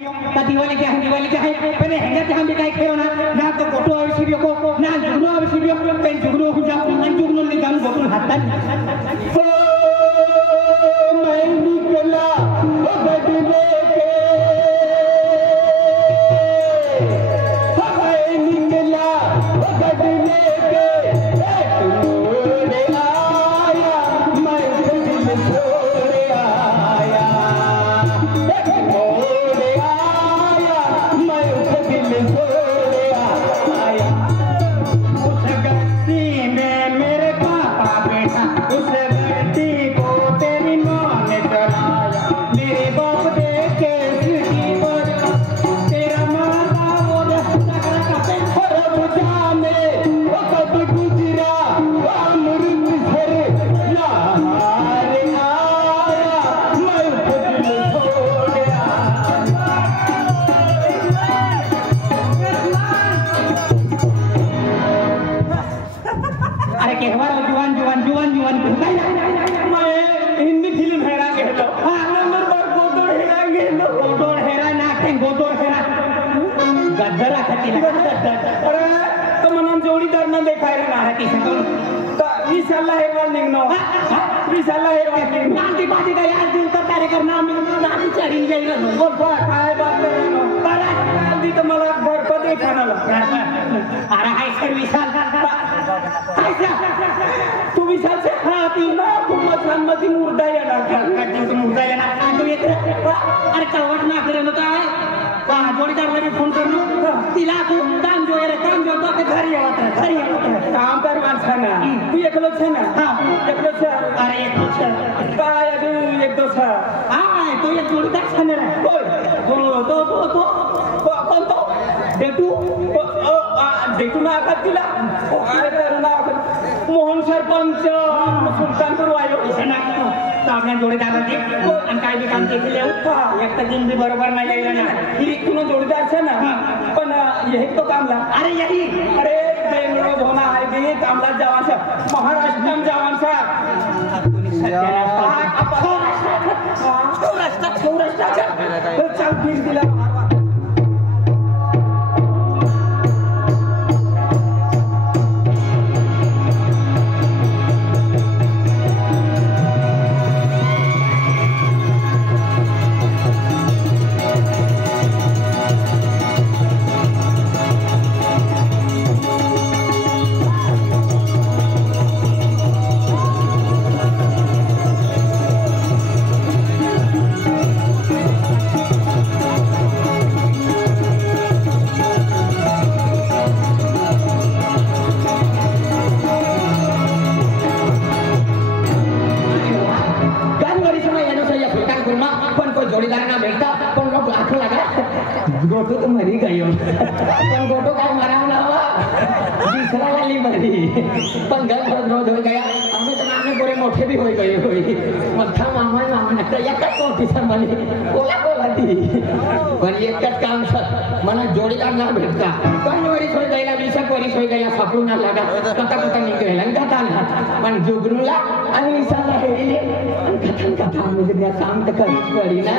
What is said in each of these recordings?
दिवाली क्या है पहले हेंगा ते हम भी काय खेलो ना तो गोटो आवश्यक को ना जुगनो आवश्यक पेन जुगनो हो जा अन जुगनो ले जान गोटो हातन ओ मैं निकला ओ बदले के ओ मैं निकला ओ बदले के तूने आया मैं दिल छोड़ आया जोड़ीदार ना देखा नाटी पाटी का यार दिल तर कार्यक्रम नाटी चढ़ी गई काय बात दी तो मला घर पर देखा अरे हाय सर विशाल तू विशाल से हाती ना कुमसान मध्ये मुर्दा येणार मुर्दा येणार तू येत अरे चवट ना करे न काय जोड़ीदार लगे फोन करनो तिला तू काम जो रे काम जो तो घरी आवत काम कर माणसाना तू एकलो छे ना हां एकलो छे अरे एकलो छे काय तू एकलो छे हां तू एक जोड़ीदार छने रे होय तो कोण तो देटू ना का तिला काय करू ना मोहन सरपंच सुलतानपूर आयो इसना तो आपल्या जोडीदाराची आणि काय बी काम केले एक तर दिन भी बरोबर नाही यायला ना ही तुनो जोडीदार छे ना पण यही तो कामला अरे यही अरे बेंगलोर होना है बे कामला जवान से महाराष्ट्र जवान से सौराष्ट्र चल फिर दिला गोटो तो मरी गयो पण गोटो काय मरावला हवा दूसरा वाली मरी पण घर रोज हो गया हमें तो नामे पूरे मोठे भी होई गए होई मथा मामा ने एकच मोठी संभाली कोला दी पण एकच काम मला जोडीदार ना भेटता पण वरीस होई गया 20 वरीस होई गया सापडू ना लागा कथा निघेला गताला पण जुगरूला आणि विसाला हेली कथा म्हणजे काम तर करीच पडी ना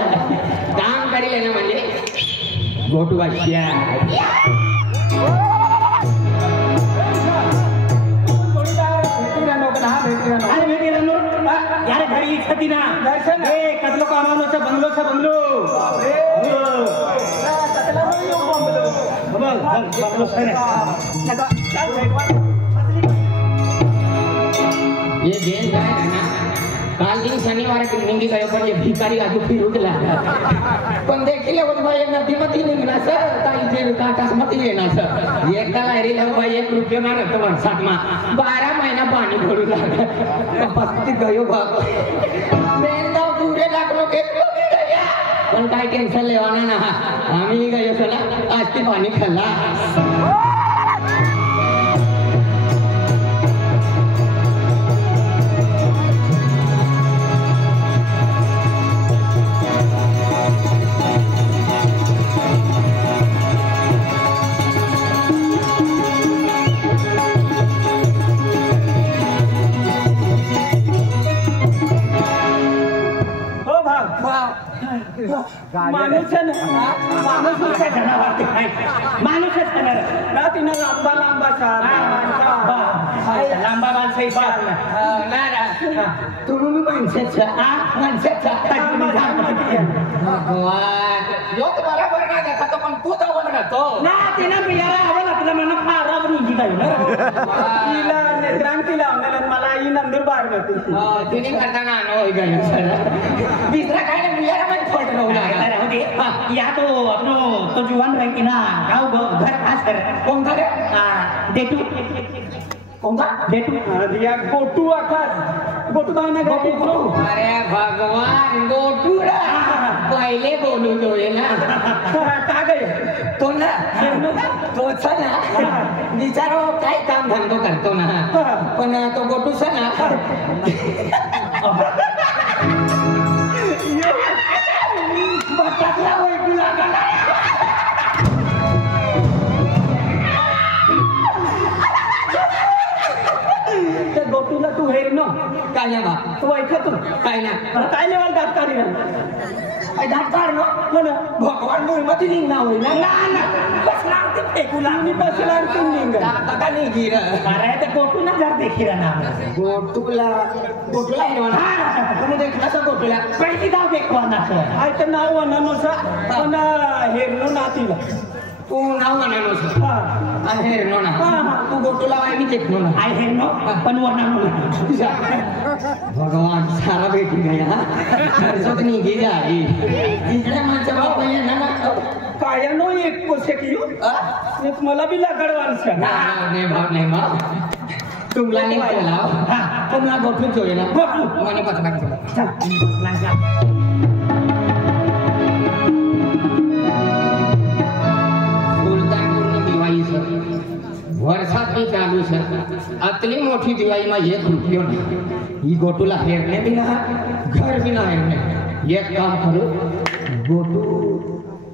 काम करी लेना म्हणजे गोटू वाशिया अरे भेटी नो यार घरी छती ना दर्शन ए कतलो कामानो से बंगलो बंगलो से ये देन काय है ना काल दिन शनिवार की निंगी गयो पण ये भिकारी आजू फिर उठला पण देखिले बोल भाई नदी मती निघना सर ताई जे काटास मती लेना सर एकला हरी लव भाई 1 रुपया मारत तो 7 मा 12 महिना पाणी भरू लागला पस्ती गयो भाग मैं तो पूरे लागलो घेतलो गया पण काय टेन्शन लेवाना ना आम्ही गयो चला आज ते पाणी खाल्ला माणूस आहे ना माणूस आहे ना तिनं लांबा लांबा लांबा माणसा तुम्ही माणसाचा भगवान यो तर बरोबर नाही देखा तो पण तू तर म्हणतो ना तिनं बियाला हवं लागलं म्हणून फारा पण इंगी जाईल तिला नेत्रांतीला मला ही नंदुरबार मध्ये तिने करताना अनुभव गया दुसरा काय ना बियाला पण फोट राहू या तो अपनो तो जुवान रह की ना गाँव घर खास कर कौन था रे डेटू कौन था डेटू दिया गोटू आखर गोटू का ना गोटू अरे भगवान गोटू रा पहले बोलू लो ये ना का गए तो ना तो सा ना बिचारो काय काम धंदो करतो ना पण तो गोटू सा ना बटाटला वैकू लागला त्या गोटूला तू हेर न काय ना बा तू ऐकत काय ना काय लेवल दात काढी काय दाट काढ ना हो ना भगवान मुळमध्ये निघणं होई ना ना बसला ते फेकूला मी बसला तू निघ दाता नाही गिर अरे ते गोटूला जर देखी ना गोटूला आहे ना तुम्ही देखला सा गोटूला पहिली दाव देखवा ना आय तर नाव वनानुसा पण हेरलो नातीला तू नाव म्हणालो सर आहे नो ना तू गोटूला आहे मी देखलो ना आय हेरनो पण वनानो भगवान सारा भेटी गया खर्चत नाही गेली आई इकडे माणसं बाप ना कायनो एक कोसे कियो मला बी लगडवानसा नाही भाव नाही मा तुमला नाही केला तुम्हाला गोटू जोडला गोटू મને પતંગ सुलतानपूरनं दिवाळी सर वर्षातली चालू सर आतली मोठी दिवाळीમાં 1 रुपयो नाही ही गोटूला फेरणे बी ना घर बी ना हेरणे एक काम करू गोटू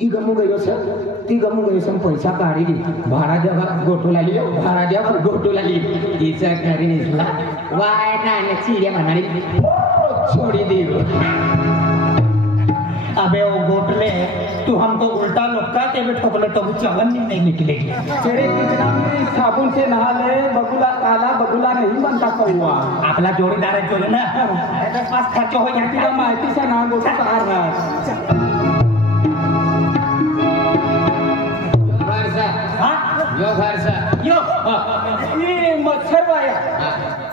ई गमू गयो सर ती गमू गयो सर पैसा काढी भाडा द्यावा गोटूला लियो भाडा द्यावा गोटूला लियो तिचा घरी निघला वाय ना चिड़िया म्हणाली छोड़ी दी अबे वो गोटले तू हमको उल्टा लटका के भी ठोकले तो चवन नहीं निकलेगी तेरे कितना में साबुन से नहा ले बगुला काला बगुला नहीं बनता कौवा आपला जोड़ीदार है जो ना अरे पास खर्च हो जाती है माहिती से ना गोटा कार रहा यो घर सा यो ये मच्छर वाया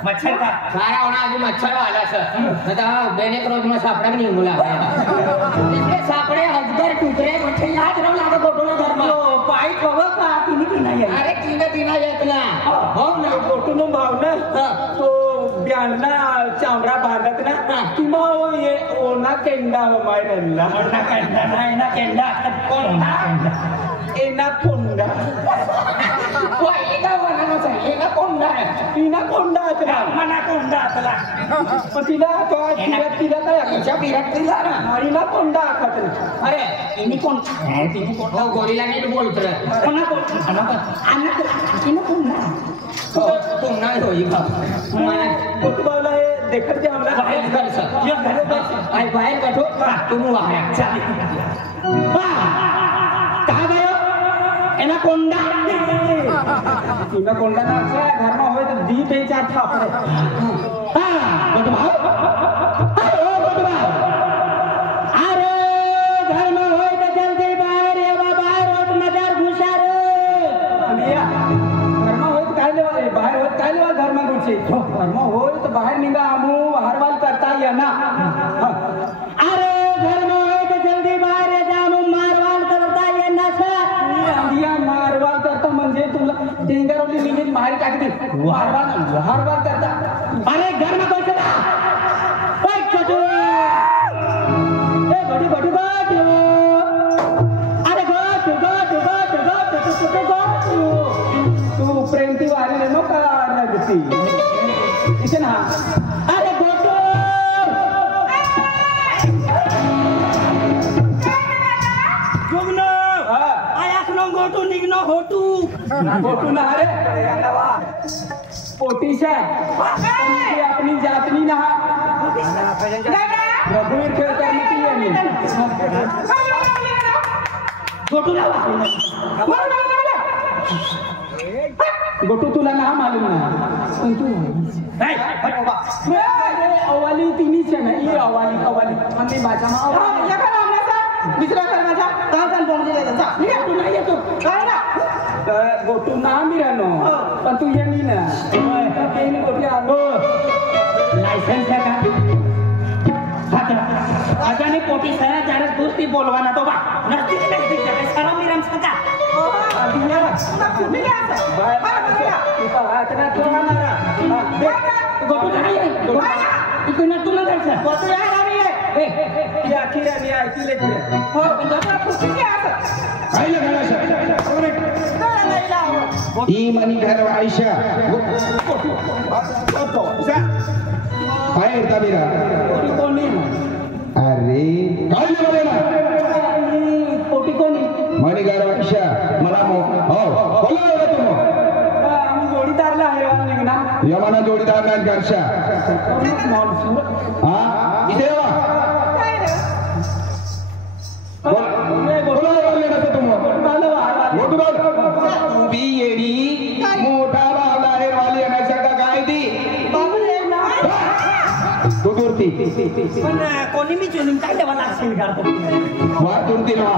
मच्छर का सारा होना अभी मच्छर वाला सर बता दैनिक रोज में सापड़ा भी नहीं बोला इसके सापड़े अजगर टुकड़े मच्छर याद रहो लागे गोटूला घर में पाई खबर का तिनी नाही अरे तीना येतला हो ना गोटूनो भावना तो ब्याणला चामडा बांधत ना किंवा ये ओना केंडा मायरला ओना केंडा नाही ना केंडा कोण एना कोंडा एका वनानो सर एका कोंडा इना कोंडा असला मना कोंडा असला पण तिला तो तिला काय तिच्या बिरात तिला ना इना कोंडा आखत अरे इनी कोण तिनी कोण हो गोरीला नीट बोलत रे कोणा कोण अना इना कोंडा हो तुम नाही होई का मला कुटुंबाला हे देखत जे आम्हाला बाहेर कर सर ये घर आई बाहेर बैठो तुम वहां चल कहां गयो एना कोंडा इना कोंडा ना से घर में होय तो दी पे चार था पड़े हां बटवा अरे बटवा अरे घर में होय तो जल्दी बाहर ये बाहर रोज नजर घुसा रे अलिया घर में होय तो काय लेवा बाहर होय काय लेवा घर में घुसे घर में होय तो बाहर निगा आमू हरवाल करता है ना अरे घर में होय तो जल्दी बाहर ये जामू मारवाल करता है ना सर मारवाल करता म्हणजे तुला टेंगरवली निघेल बाहेर टाकते वारवाल करता अरे घर में कोण चला ओय छोटू ए बड़ी बड़ी बात अरे तू प्रेमती वारी रे नो का रगती इसे ना अरे गोटू जुगनो आयास नो गोटू निघनो होटू गोटू ना रे पोटीशा अपनी जातनी ना रघुवीर खेळकर ती आहे गोटू लावा गोटू तुला नाम मालूम ना पण तू अवाली तिनीच आहे ना ये अवाली अवाली आम्ही माझ्या दुसरा कर माझा का सांग तू नाही येतो काय ना गोटू ना मी राहनो पण तू ये ना गोटी आलो लायसन्स आहे का अचानक पोटी सया चारच दूर ती बोलवाना तो बा नसती सरा मिरम सका गोटू नाही इकडे तू न जायचं गोटू ही मनी घर आयशा काय तबीरा अरे काय बोले ना पोटी कोणी मनी घर आयशा मला हो बोला तुम आम्ही जोडीदारला आहे ना यमाना जोडीदार नाही घरशा हा इथे वा मोठा बाबा आहे वाली येण्यासारखा काय ती तू दुरती पण कोणी मी चुनीम काय देवा लागशील करतो वा दुरती ना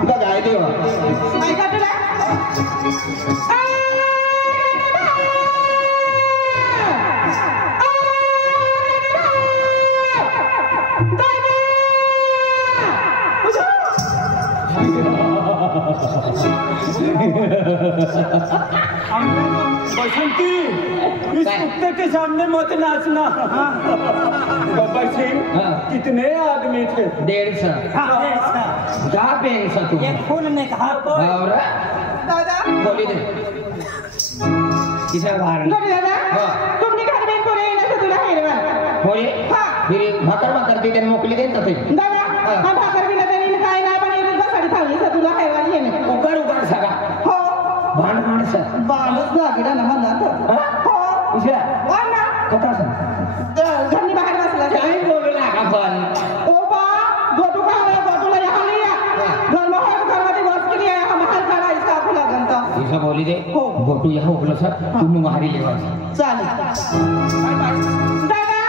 तुझा काय देवा बसंती इस कुत्ते के सामने मत नाचना गब्बर सिंह कितने आदमी थे 150 जा पेंसा तू एक फूल में कहा और दादा बोली दे किसा बाहर तुमने घर में को रे ना तुला हेरवा होय फिर भाकर दे मोकली दे तते दादा हम भाकर भी ना देनी काय ना पण इथं बसाडी थांबली तुला हेरवाली आहे उगर सगा हो भांड सर बाणच लागला ना म्हणत हो इशा वाना कथा सांग घरनी बाहेर बसला काय बोलू लागा पण ओ बा गोटू का है गोटूला यहाँ नहीं है घर में है घर में बस के लिए हम हर खाना इसका खुला गंता इशा बोली दे हो गोटू यहाँ उपलो सर तुम मारी लेवा चालेल दादा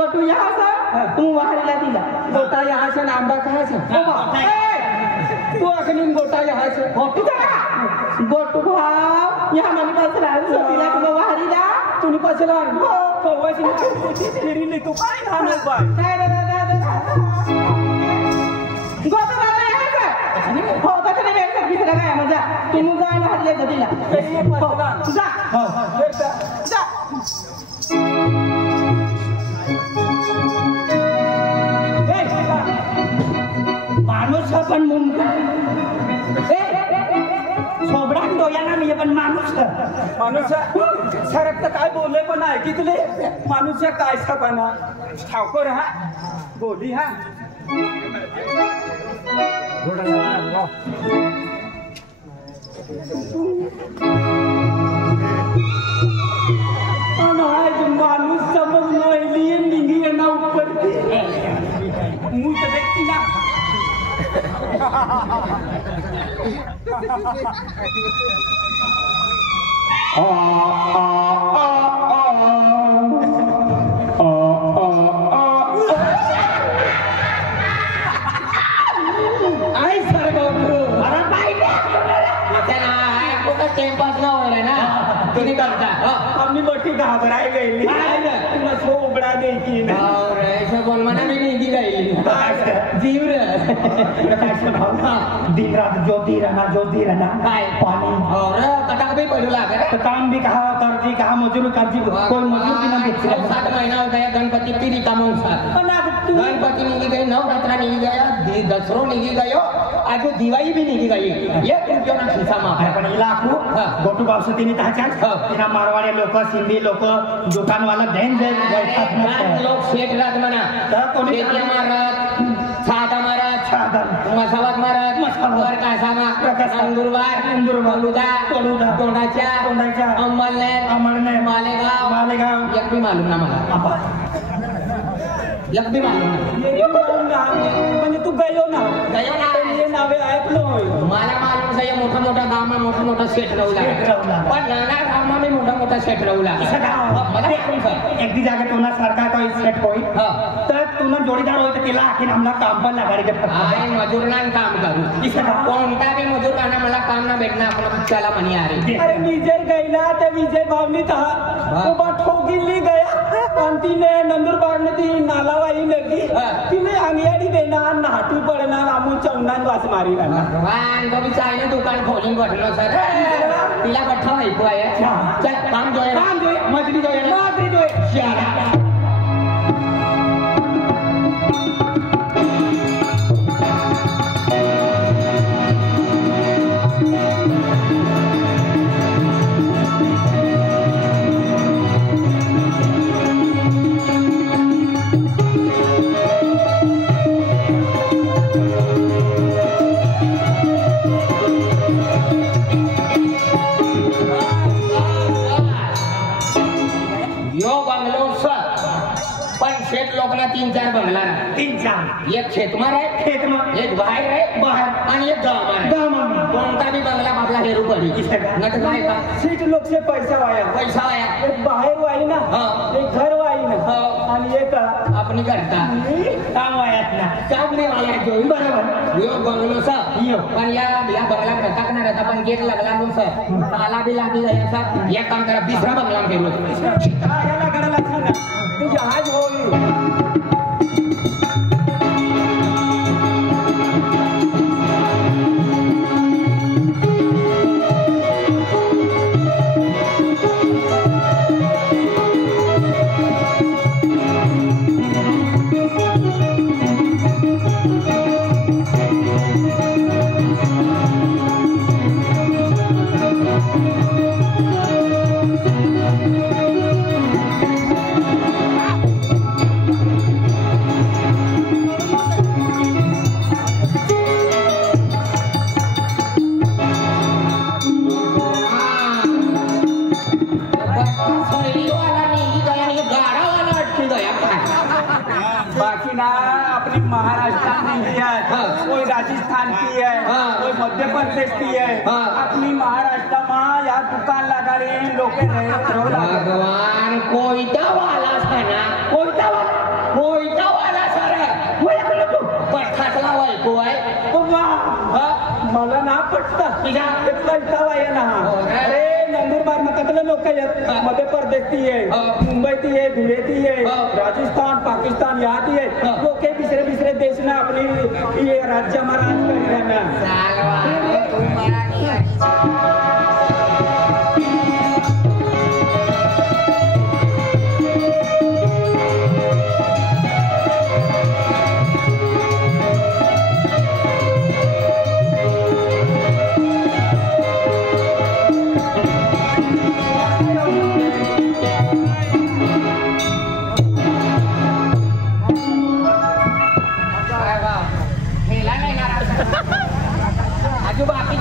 गोटू यहाँ सर तू वाहरीला दिला गोटा यहाँ से आंबा कहाँ से तू अखनी गोटा यहाँ से गोटू गोटू भाव यहाँ मनी बसला तिला तू वाहरीला तुम्ही बसला हो कवाची फिरीली तू काय नाणार बाय काय रे दादा गोटू दादा यहाँ से हो कसं नाही वेळ दुसरा काय मजा तुम्ही जायला हरले दिला जा हो जा माणूस पण मुंबई सोबडान डोळ्याला मी पण माणूस सरक तर काय बोलले पण ऐकितले माणूस काय सपाना ठावकर हा बोली हा माणूस समज नाही निघी ना ऊपर मुझ व्यक्ति ना आई सर गोटू अरे पाहिजे ना टेम्पास ना होईल ना तुम्ही करता आम्ही मोठी घाबराय गेली तुला सो उघडा द्यायची और ऐसा बोल मना मी निघी गई जीव रे दिन रात ज्योति रहना काय पानी और कटा भी पडू लागे तो काम भी कहा कर्जी कहा मजूर कर्जी कोई मजूर भी ना बेच 7 महीना हो गया गणपति पीरी का मंसा गणपति निघी गई नवरात्रा निघी गया दसरो निघी गयो आज दिवाळी भी निघी गई ये क्यों ना खिसा मा पण इलाकू गोटू बावसतीने तहाच्यान तिना मारवाडी लोक सिंधी लोक दुकानवाला जैन लोक शेठ रात म्हणा कोणी मारत साधा मारत मसावात मारत वर कासामा नंदुरबार तोंडाच्या अमळनेर मालेगाव एक भी मालूम ना मला एक बी मालूम नाही. ये मालूम नाही. म्हणजे तू गयो ना गयो ना. हे नावे ऐकलोय. मला मालूम आहे मोठा मोठा गावमा मोठा मोठा सेट रवला पण नाना गावमा मी मोठा मोठा सेट रवला मला एकदी जागा तुला सारखा काही सेट होईल तर तुला जोडीदार होईल तिला आखीन आम्हाला काम पण लागायचं. आहे मजूरना काम करू कोणता बी मजूर करना मला काम ना भेटणं आपण त्याला म्हणी अरे. अरे विजय गईला त्या विजय भावनी तहा उभा ठोकिली गया आणि तिने नंदुरबार ने ती नालावाई लगी तिने अंगियाडी देणार नाटू पडणार आमून चौनान वास मारी राहणार. भगवान तो चायना दुकान खोलून बसलो सर तिला बठ्ठा ऐकू आहे. चल काम जोय मजरी जोय शाला. लोकना 3-4 बंगला 3-4 एक शेतमार आहे खेतमार एक बाहेर आहे बाहेर आणि एक गावमार कोणता बी बंगला आपला हेरू पडी नाही काय का सीट लोक से पैसा वाया एक बाहेर वाई ना एक घर वाई ना आणि एक अपनी करता काम वायात ना काम नाही वाया जो बरोबर यो बंगलो सा पण या बंगला रहता ना रहता पण गेट लागला नो सर ताला भी लागी गया सर एक काम करा दुसरा बंगला फेरो याला गडला ना तू जहाज होई. कोई राजस्थान की है कोई मध्य प्रदेश की है अपनी महाराष्ट्र में या दुकान लगा रहे हैं लोग भगवान कोयता वाला है ना कोयता वाला सर तू पठासला वाईको आहे मला ना पटता कोयता वाया ना. अरे नंदुरबार में कितने लोग हैं मध्य प्रदेश की है मुंबई की है धुले की है राजस्थान पाकिस्तान यहाँ की है लोग के बिसरे देश में अपनी ये राज्य में राज कर रहे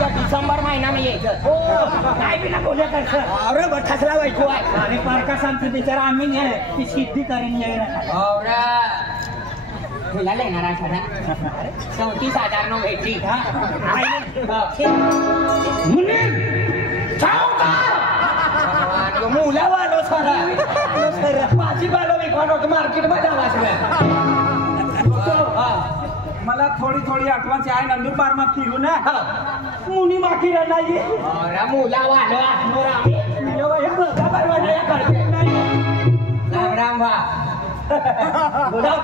डिसेंबर महिना में काय बी ना बोले अरे बठासला बायको आहे आणि पारकासांचं बिचारा आम्ही ती सिद्धी करीन तुला लेणार आहे सगळ्या 34,000 नो भेटली मुला वालो सर भाजीपालो विकवानो मार्केट मध्ये आला मला थोडी आठवण आहे नंदुरबार में फिरू ना मुनी माखी नाही मुला वालो राम भा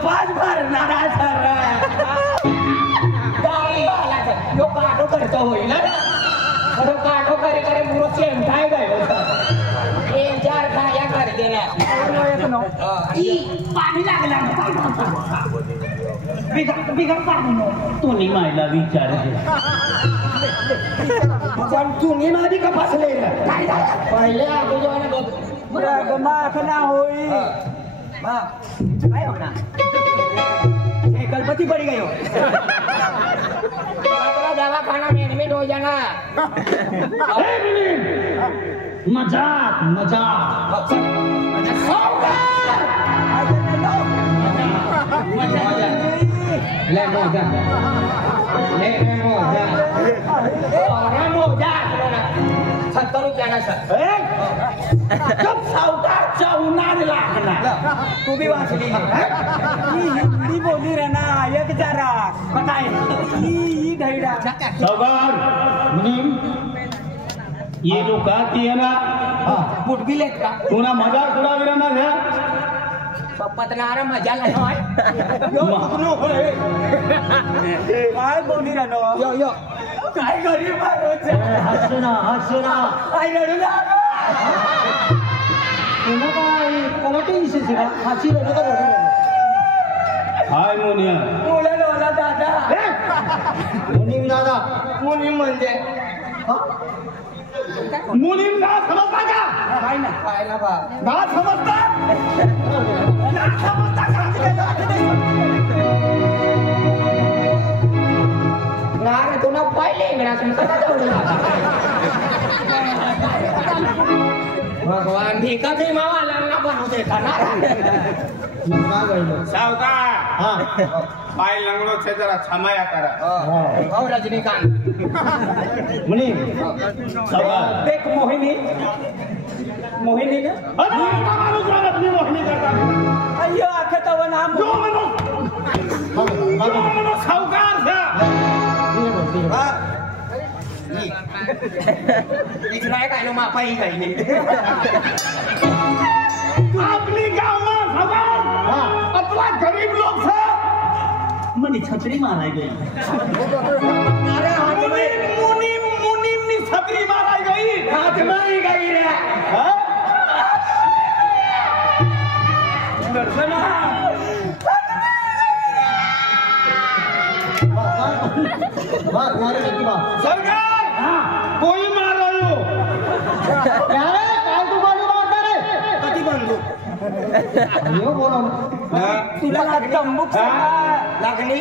पाच भरणारा सर काठो करतो होईल काठो करे मुरो चेमटाय गयो 3-4 खाया करते ना पाणी लागला बिगर पाणी तू नाही मायला विचार पण तुम्ही माझी कपासले पहिले माखना होई काय होणार गणपती पड़ी गयो दवाखाना में एडमिट हो जाना मजाक ले मोजा ले मोजा अरे मोजा 70 रुपयाना सर कब सावकार 54 लाख ना तू भी वाचली हिंदी बोली रे ना एक जरा बताय ही ढैडा सावकार मुनीम ये जो कहती है ना बुट भी लेत का तूना मजाक उडावी ना घ्या पतनारा मजा नाही काय बोली रे नो यो काय गरीब माणूस हसू ना आई रडू नका तुला काय कलटी इशेस का हाची रडू का रडू हाय मुनिया मुलं डोला दादा मुनीम दादा मुलीम म्हणजे मुनीम ना समजता का काय ना बा ना समजता ना समजता नारे तुला पाहिले इंगडा तुमचा का दौडू भगवान भिका भीमावाला ना बनवते का ना सावकार पाय लंगडो छे जरा क्षमाया करा और रजनीकांत मुनीम सावकार देख मोहिनी ना अरे माणूस राहत नाही मोहिनी करता अय्यो अखतव नाम जो म्हणून सावकार था इकराय काय नो मापा ही काही आपली गाव में सावकार अतला गरीब लोग था मनी छतरी माराई गई अरे हाथ में मुनीम नी छतरी माराई गई हाथ में ही गई रे दर्शना सरकार कोई मारो यो अरे काय तू बोलू बोलता रे कधी बंदू यो बोलो तुला तंबूक लागली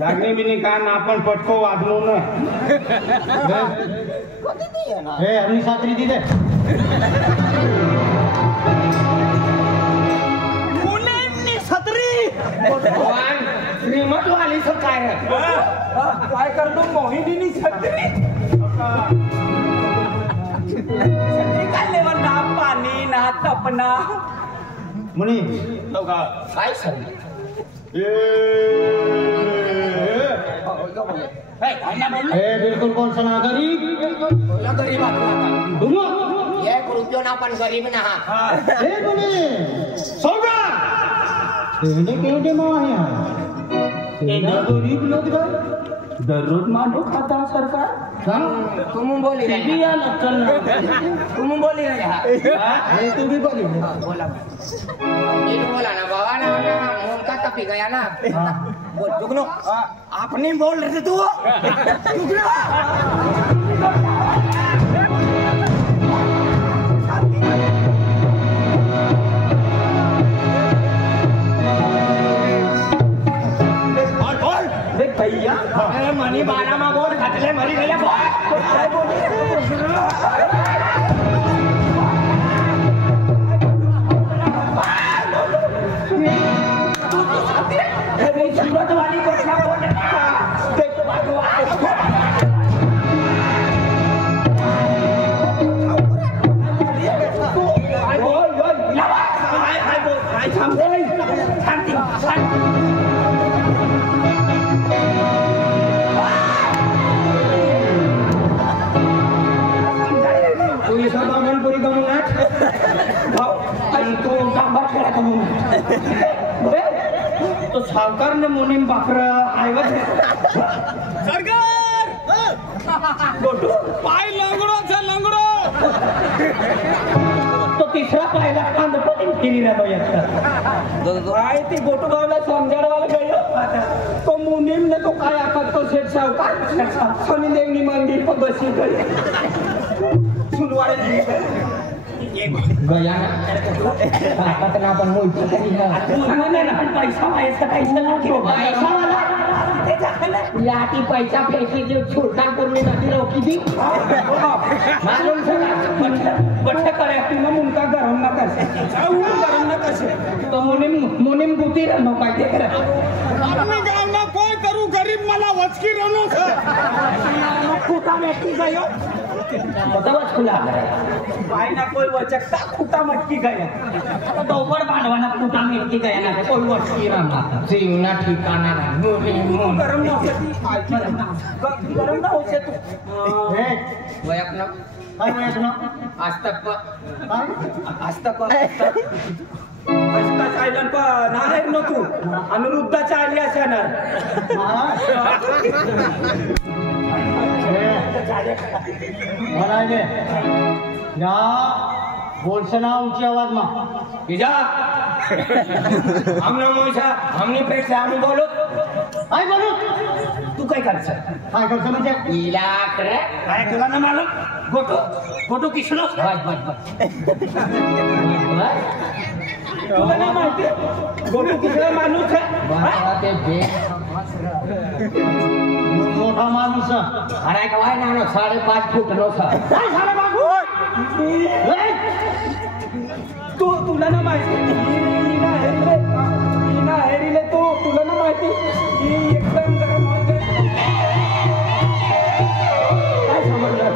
लागणे बिनी का ना आपण पटको वाजलो ना हे अभी सात्री दी दे मुलींनी छत्री भगवान श्रीमत वाली सब काय रे काय करतो मोहिनीनी छत्री छत्री काय लेवल ना पाणी ना तपना मुनी काय सर हे बिल्कुल कौन सा ना गरीब बोला गरीब आपला दुनो ये रुपयो ना पण गरीब ना हे मुनी सोगा तेने केवढे माव आहे एना गरीब लोग दा दररोज मांडो खाता सरकार तुम बोली रे बिया लक्कल ना तुम बोली रे हे तू भी बोली बोला ये बोला ना बाबा ना मुंह का तपी गया ना बोल दुगनो आपने बोल रहे थे तू देख भैया अरे मनी 12 मा बोल खटले मरी गया सूरत वाली घटना बोल तो सावकार ने मुनीम बाकर आयवा सरकार पाय लंगडो तो तिसरा पाहिला कांद पण केली ना काय ती गोटूगावला समजाडवाला गेलो तो मुनीम ने तो काय आखत तो शेठ सावकार सोनी देवनी मंदिर पर बसी गई सुनवाडे गया ना पण मोठी तरी पैसा याती पैसा फेंकी जो छोटा करून नदी रोकी दी मालूम सगळा बठ्ठे करे तुला मुंका गरम ना कसे गरम ना कसे तो मुनीम गुती नो पाहिजे अपनी गाव में कोई करू गरीब मला वचकी रनो છે ખૂટા મેકી ગયો બતાવવા જ ખુલ્લા ભાઈના કોઈ વચકતા ખૂટા મટકી ગયા તો ઉપર બાંધવાના ખૂટા મેકી ગયા ના કોઈ વસ્તી રમતા જીવના ઠિકાના ના ગરમ ન હોશે ગરમ ન હોશે તું હે વયકનો काय वयकनो आज तक हस्ता सायलन पण नाही न तू अनुरुद्धाच्या आली असणार म्हणाले या बोलसना ऊंची आवाज में બીજા हमने मोसा हमने पेट से हम बोलो काय बोलू तू काय करছ काय करतो म्हणजे इलाक रे काय तुला ना मालूम गोटो गोटो किसलो बस बस बस तुला ना माहिती गोटो किसला माणूस आहे ते बे मोठा माणूस अरे कवाय ना 5.5 फूट नो था काय झालं बाबू तू तुला ना माहिती नीना हेरीले तू तुला ना माहिती ही एकदम गरम होते काय समजलं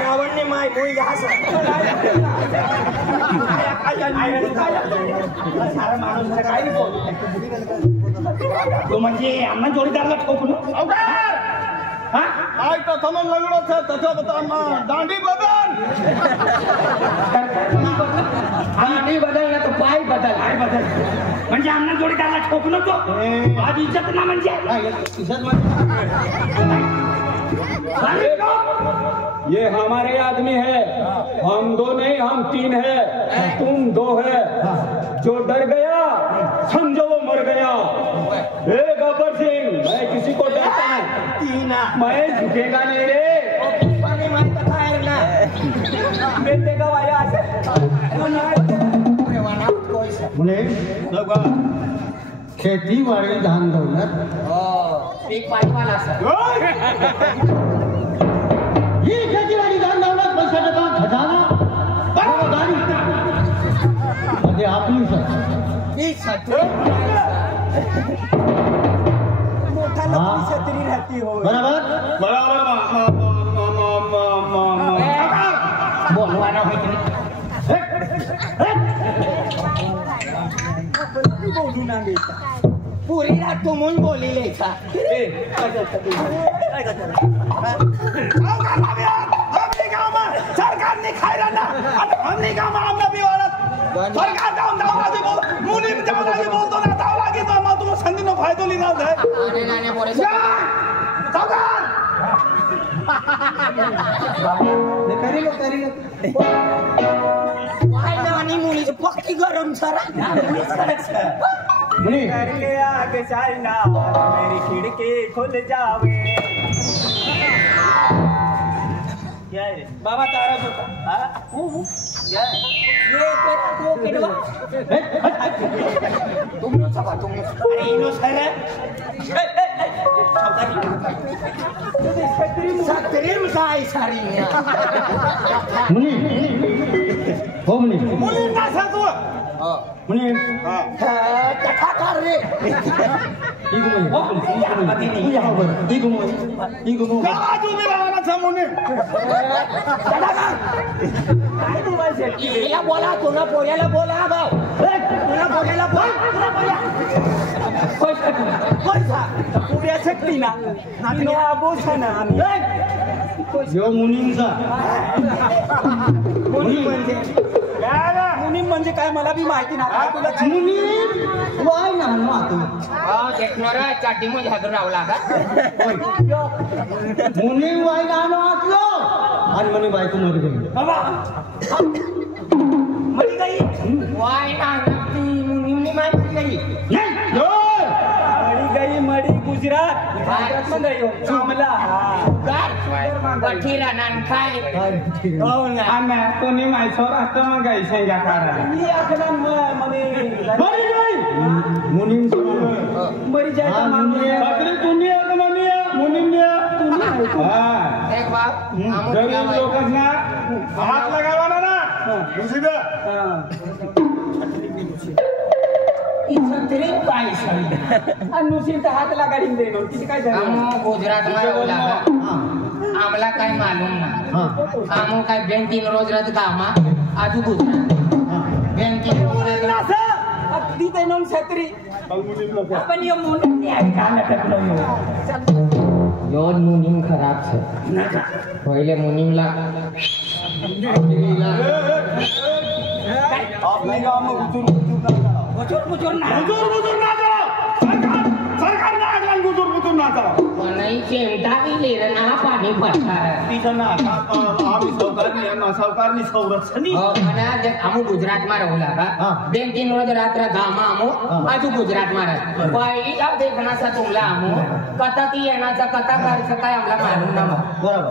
रावणने माय कोई घास सारा माणूस काय तो म्हणजे अण्णा जोडीदारला ठोकलो अवघड हा काय तो थमन लगडो છે તથા બતામાં દાંડી બદલ हाडी बदल ना तो पाय बदल काय बदल म्हणजे अण्णा जोडीदारला ठोकलो तो आज इज्जत ना म्हणजे ये हमारे आदमी है हम 2 नहीं हम 3 है तुम 2 है जो डर गया समझो वो मर गया ए गब्बर सिंह मैं किसी को डरता नहीं मैं झुकेगा नहीं रे बेटेगा वाया मुले खेतीवाडी धान दौलत पीक पाणी वाला सर ही खेतीवाडी धान दौलत पैशाचं काम खजाना बरोबरदारी मध्ये आपली सर मोठा नोकरी छत्री राहती हो बरोबर बोलवाना होय की बोलू ना बेटा पुरी रात तू म्हणून बोलिले का हमने गांव में सरकार ने खाई रहना हमने गांव में हमने भी औरत सरकार जाऊन दावलाजी बोल मुनीम जावलाजी बोलतो ना दावलागी तो मग तुम्ही संधीनो फायदो लिहिणार आहे आने जाने पोरे सरकार वाय नानी मुलीची पक्की गरम सरा मुनी करके आगे चाइना मेरी खिड़की खुल जावे क्या है बाबा तारा होता हां क्या है ये तेरा को केडवा तुम नो सभा तुम अरे इनो सर सत्रीम काय सारी मुनी हो मुनी मुली ना सांगतो मुनी कथा कर रे इगो मुनी गावात उभे राहणार छ मुनी काय बोलायचं या बोला तुला पोऱ्याला बोला भाऊ तुला पोऱ्याला बोल पैसा पुऱ्या शक्ती ना नाती आबोसा ना आम्ही यो मुनींचा मुनी म्हणजे काय मला बी माहिती ना तुला मुनी वाय ना मातू देखणारा चाटी मध्ये हादर रावला का मुनी वाय ना वाचलो आणि म्हणे बायको मर गई बाबा मरी गई वाय ना नक्की मुनीमनी माय गई मरी गुजरात मध्ये गई जुमला बठीरा नान खाय हो ना आम्ही कोणी मायसोर असतं मग गाई शेंगा काढायला मी असं मरी गई मुनी मरी जायचं मुनी दुनिया मुनिया मुनिया एक बाप आमो गरीब तुला लोकच ना हात लगावाना ना मुसीबत छत्री काय आणि नुसती तर हात लागाडीन दे तिची काय झालं आमो गुजरात में बोला आमला काय मालूम ना आमो काय बेंतीन रोज रात कामा आजू गुजरात बेंतीन रोज रात ती ते नोन छत्री आपण यो म्हणून ऐका लटकलो यो मुनीम खराब छे पहिले मुनीमला आपल्या गावात बुचूर ना गुजूर ना जाओ सरकार ना आगला गुजूर ना जाओ नाही चिमटा बी ले रे ना पाणी भरता तिथं ना आम्ही सावकारनी संरक्षणी અને અમુ ગુજરાતમાં રહુલા કા બેન तीन રોજ રાત્રે ગામમાં અમુ આજુ ગુજરાતમાં રહે पहिली गाव ते गणाचा तुमला अमू कथा ती येण्याचा कथा काय आम्हाला मालूम ना बरोबर